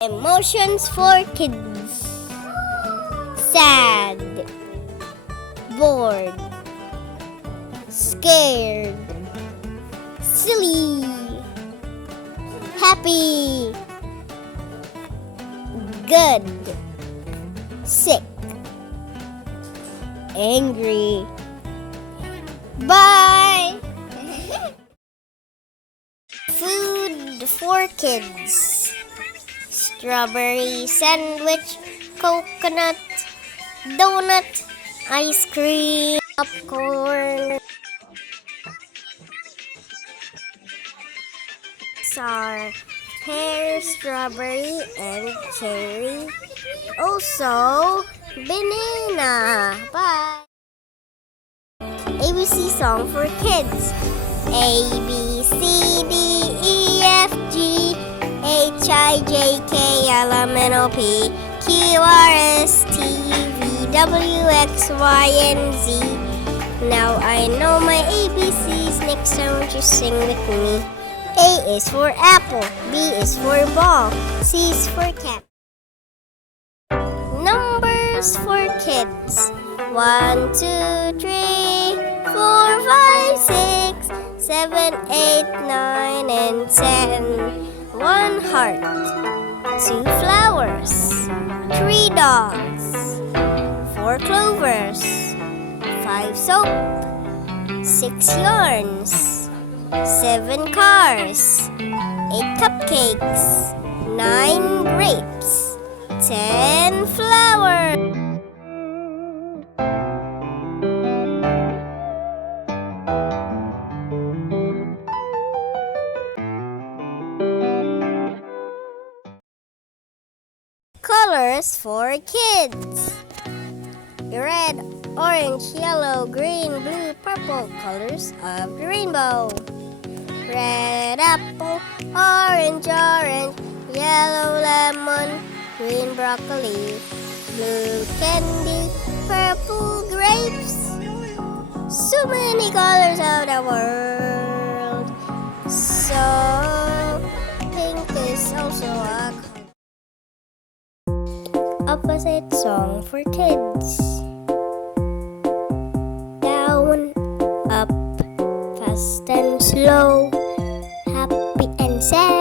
Emotions for kids. Sad, bored, scared, silly, happy, good, sick, angry. Bye! Food for kids. Strawberry sandwich, coconut, donut, ice cream, popcorn. Are pear, strawberry, and cherry. Also, banana. Bye. ABC song for kids. A, B, C, D, E, F, G, H, I, J, K, L, M, N, O, P, Q, R, S, T, U, V, W, X, Y, and Z. Now I know my ABCs. Next time won't you sing with me? A is for apple, B is for ball, C is for cat. Numbers for kids. 1, 2, 3, 4, 5, 6, 7, 8, 9, and 10. 1 heart, 2 flowers, 3 dogs, 4 clovers, 5 soap, 6 yarns, 7 cars, 8 cupcakes, 9 grapes, 10 flowers. Colors for kids. Red, orange, yellow, green, blue, purple, colors of the rainbow. Red apple, orange, yellow lemon, green broccoli, blue candy, purple grapes. So many colors of the world. So pink is also a color. Opposite song for kids. Down, up, fast and slow, happy and sad.